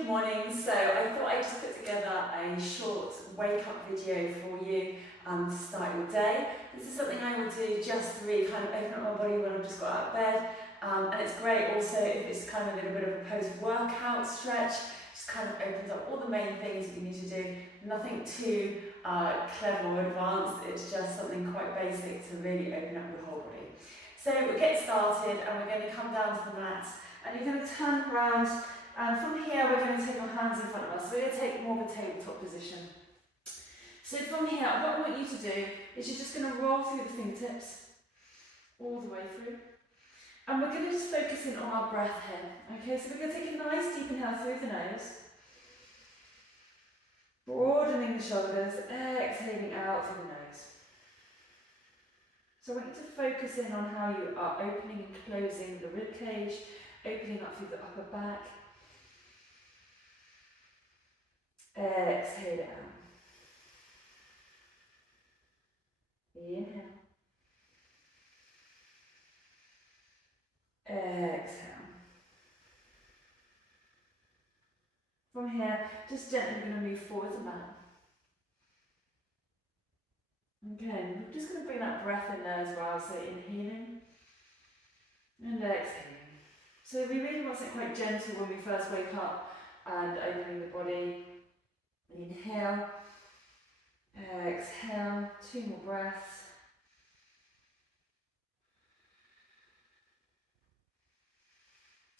Good morning. So I thought I'd just put together a short wake-up video for you to start your day. This is something I will do just to really kind of open up my body when I've just got out of bed. And it's great also if it's kind of a little bit of a post-workout stretch. Just kind of opens up all the main things that you need to do. Nothing too clever or advanced. It's just something quite basic to really open up your whole body. So we'll get started and we're going to come down to the mat and you're going to turn around. And from here, we're going to take our hands in front of us. So we're going to take more of a tabletop position. So from here, what I want you to do is you're just going to roll through the fingertips, all the way through. And we're going to just focus in on our breath here. Okay, so we're going to take a nice deep inhale through the nose. Broadening the shoulders, exhaling out through the nose. So I want you to focus in on how you are opening and closing the rib cage, opening up through the upper back. Exhale out. Inhale. Exhale. From here, just gently going to move forwards and back. Okay, we're just going to bring that breath in there as well, so inhaling and exhaling. So we really want it quite gentle when we first wake up and opening the body. Inhale, exhale, 2 more breaths.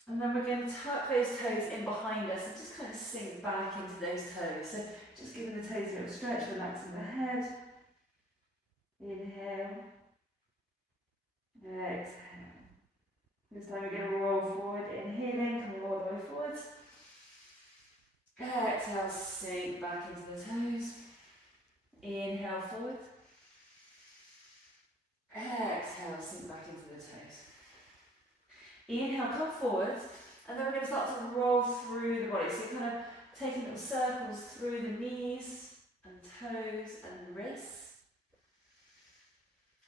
And then we're going to tuck those toes in behind us and just kind of sink back into those toes. So just giving the toes a little stretch, relaxing the head. Inhale, exhale. This time we're going to roll forward, inhaling, come all the way forwards. Exhale, sink back into the toes. Inhale forward. Exhale, sink back into the toes. Inhale, come forward, and then we're going to start to roll through the body. So you're kind of taking little circles through the knees and toes and wrists.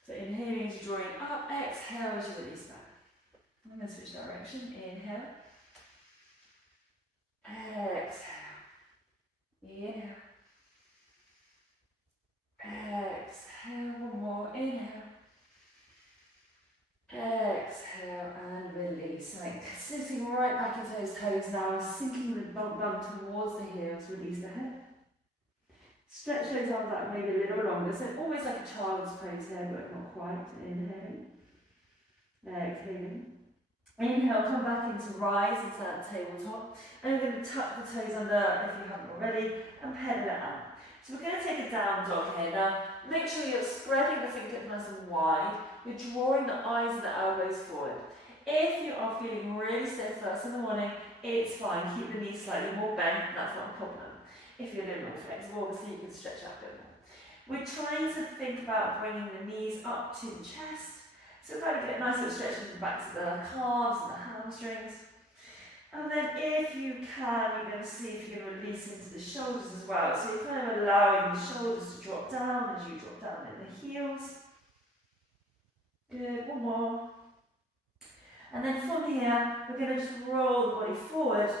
So inhaling as you're drawing up, exhale as you release back. I'm going to switch direction. Inhale. Exhale. Inhale. Exhale. One more. Inhale. Exhale and release. Like sitting right back into those toes now, sinking the bum towards the heels. Release the head. Stretch those arms out maybe a little longer. So almost like a child's pose there, but not quite. Inhaling. Exhaling. Inhale, come back into rise into that tabletop. And you're going to tuck the toes under if you haven't already and pedal it out. So we're going to take a down dog here. Now, make sure you're spreading the fingertips nice and wide. You're drawing the eyes and the elbows forward. If you are feeling really stiff first in the morning, it's fine. Keep the knees slightly more bent, that's not a problem. If you're a little more flexible, obviously you can stretch out a bit more. We're trying to think about bringing the knees up to the chest. So we're going to get a nice little stretch in the backs of the calves and the hamstrings. And then if you can, you're going to see if you can release into the shoulders as well. So you're kind of allowing the shoulders to drop down as you drop down in the heels. Good, one more. And then from here, we're going to just roll the body forward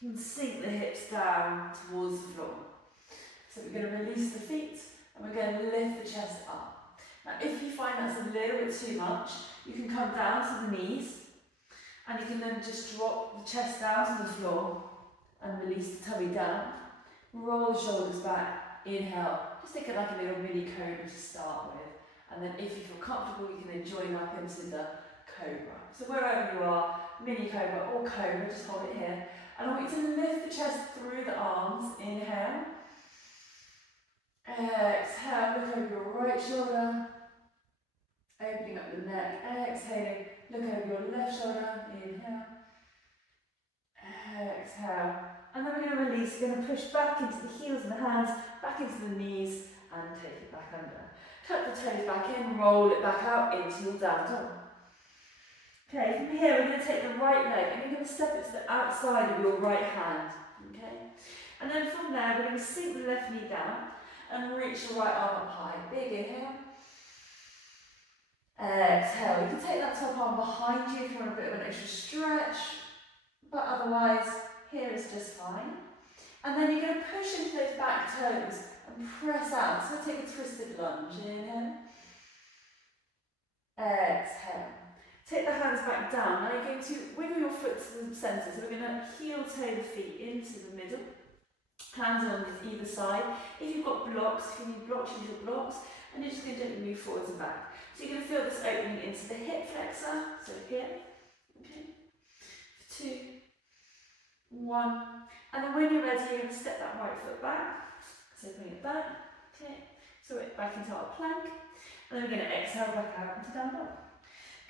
and sink the hips down towards the floor. So we're going to release the feet and we're going to lift the chest up. Now if you find that's a little bit too much, you can come down to the knees and you can then just drop the chest down to the floor and release the tummy down. Roll the shoulders back, inhale, just take it like a little mini cobra to start with. And then if you feel comfortable, you can then join up into the cobra. So wherever you are, mini cobra or cobra, just hold it here. And I want you to lift the chest through the arms, inhale. Exhale, look over your right shoulder. Opening up the neck, exhaling, look over your left shoulder, inhale. Exhale. And then we're going to release, we're going to push back into the heels and the hands, back into the knees, and take it back under. Tuck the toes back in, roll it back out into your down dog. Okay, from here we're going to take the right leg and you're going to step it to the outside of your right hand. Okay? And then from there we're going to sink the left knee down and reach the right arm up high. Big inhale. Exhale. You can take that top arm behind you if you want a bit of an extra stretch, but otherwise here is just fine. And then you're going to push into those back toes and press out. So take a twisted lunge. Inhale. Exhale. Take the hands back down. Now you're going to wiggle your foot to the centre. So we're going to heel toe the feet into the middle. Hands on either side. If you've got blocks, if you need blocks, use your blocks. And you're just going to gently move forwards and back. So you're going to feel this opening into the hip flexor. So here. Okay. 2, 1. And then when you're ready, you're going to step that right foot back. So bring it back. Okay. So we're back into our plank. And then we're going to exhale back out into down dog.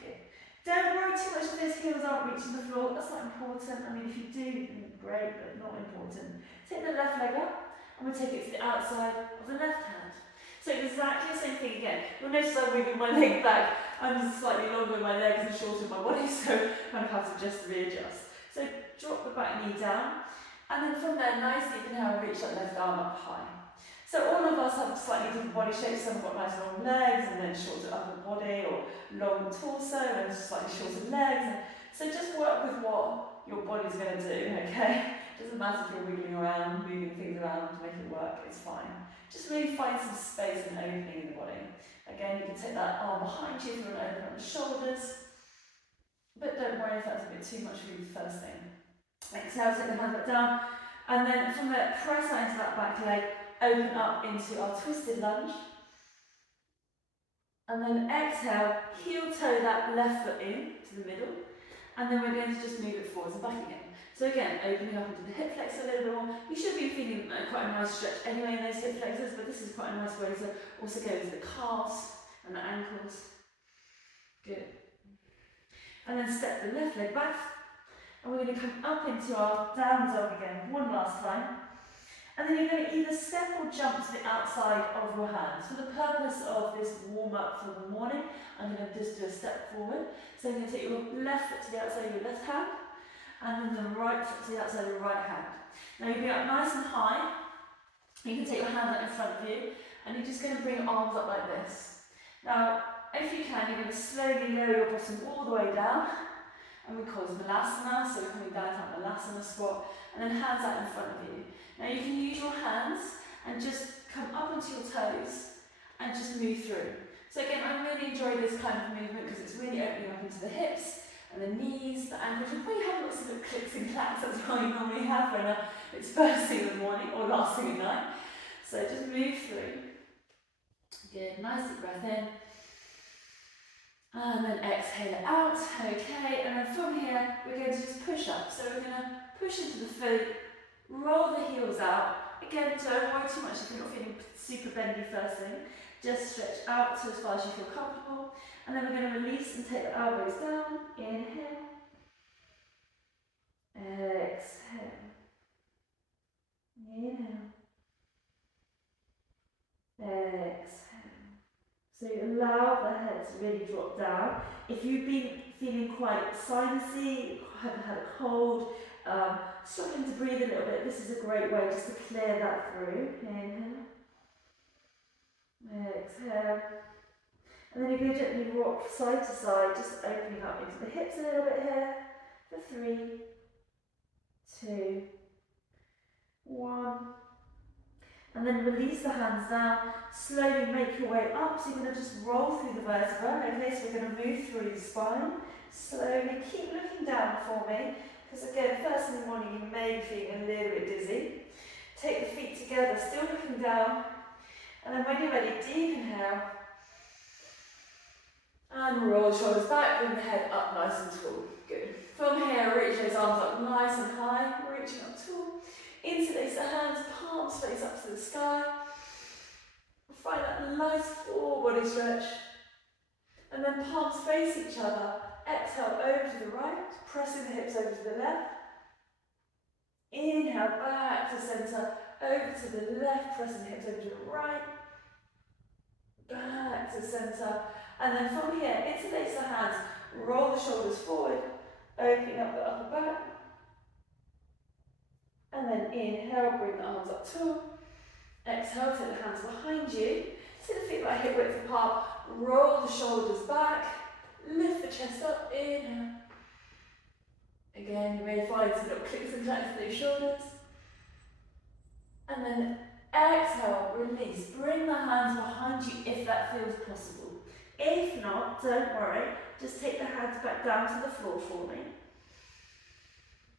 Good. Don't worry too much if those heels aren't reaching the floor. That's not important. I mean, if you do, great, but not important. Take the left leg up, and we'll take it to the outside of the left hand. So exactly the same thing again. You'll notice I'm moving my leg back. I'm just slightly longer in my legs and shorter in my body, so I kind of have to just readjust. So drop the back knee down, and then from there, nicely you can now reach that left arm up high. So all of us have slightly different body shapes. Some have got nice long legs and then shorter upper body, or long torso and slightly shorter legs. So just work with what your body's going to do, okay? Doesn't matter if you're wiggling around, moving things around to make it work, it's fine. Just really find some space and opening in the body. Again, you can take that arm behind you if you want to open up the shoulders. But don't worry if that's a bit too much for you the first thing. Exhale, take the hand back down. And then from there, press out into that back leg. Open up into our twisted lunge. And then exhale, heel toe that left foot in to the middle. And then we're going to just move it forwards and back again. So again, opening up into the hip flexor a little bit more. You should be feeling quite a nice stretch anyway in those hip flexors, but this is quite a nice way to also go into the calves and the ankles. Good. And then step the left leg back. And we're going to come up into our down dog again, one last time. And then you're going to either step or jump to the outside of your hands. For the purpose of this warm-up for the morning, I'm going to just do a step forward. So you're going to take your left foot to the outside of your left hand, and then the right foot to the outside of your right hand. Now you'll be up nice and high. You can take your hands out in front of you, and you're just going to bring your arms up like this. Now, if you can, you're going to slowly lower your bottom all the way down, and we call this Malasana, so we're coming down to that Malasana squat, and then hands out in front of you. Now you can use your hands and just come up onto your toes and just move through. So again, I really enjoy this kind of movement because it's really opening up into the hips and the knees, the ankles. You probably have lots of little clicks and clacks, that's what you normally have when it's first thing in the morning or last thing at night. So just move through. Good, nice deep breath in. And then exhale it out, okay. And then from here, we're going to just push up. So we're going to push into the foot. Roll the heels out. Again, don't worry too much if you're not feeling super bendy first thing. Just stretch out to as far as you feel comfortable. And then we're going to release and take the elbows down. Inhale. Exhale. Inhale. Exhale. So you allow the head to really drop down. If you've been feeling quite sinusy, haven't had a cold, struggling to breathe a little bit, this is a great way just to clear that through. Inhale. Exhale. And then you're going to gently rock side to side, just opening up into the hips a little bit here. For 3, 2, 1. And then release the hands down. Slowly make your way up. So you're going to just roll through the vertebra. Okay, so we're going to move through the spine. Slowly keep looking down for me. Because again, first in the morning you may be feeling a little bit dizzy. Take the feet together, still looking down. And then when you're ready, deep inhale. And roll the shoulders back, bring the head up nice and tall. Good. From here, reach those arms up nice and high, reaching up tall. Interlace the hands, palms face up to the sky. Find that nice full body stretch. And then palms face each other. Exhale over to the right, pressing the hips over to the left. Inhale back to centre, over to the left, pressing the hips over to the right. Back to centre. And then from here, interlace the hands, roll the shoulders forward, opening up the upper back. And then inhale, bring the arms up tall. Exhale, take the hands behind you. Sit the feet about hip width apart. Roll the shoulders back. Lift the chest up. Inhale. Again, you may find some little clicks and clacks to those shoulders. And then exhale, release. Bring the hands behind you if that feels possible. If not, don't worry. Just take the hands back down to the floor for me.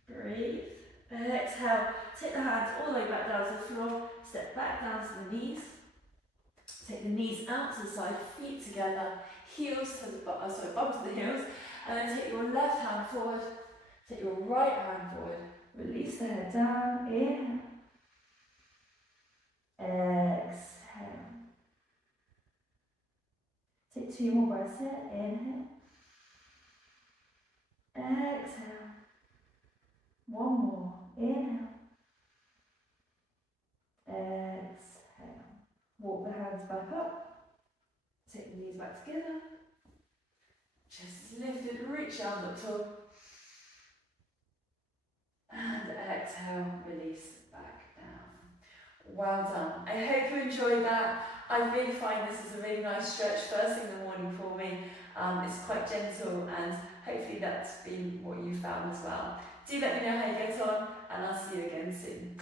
Breathe. Exhale. Take the hands all the way back down to the floor. Step back down to the knees. Take the knees out to the side, feet together, heels to the bum to the heels. And then take your left hand forward. Take your right hand forward. Release the head down. Inhale. Exhale. Take 2 more breaths here. Inhale. Exhale. 1 more. Inhale. Exhale. Walk the hands back up. Take the knees back together. Chest is lifted. Reach arms up tall. And exhale. Release back down. Well done. I hope you enjoyed that. I really find this is a really nice stretch first thing in the morning for me. It's quite gentle and hopefully that's been what you found as well. Do let me know how you get on and I'll see you again soon.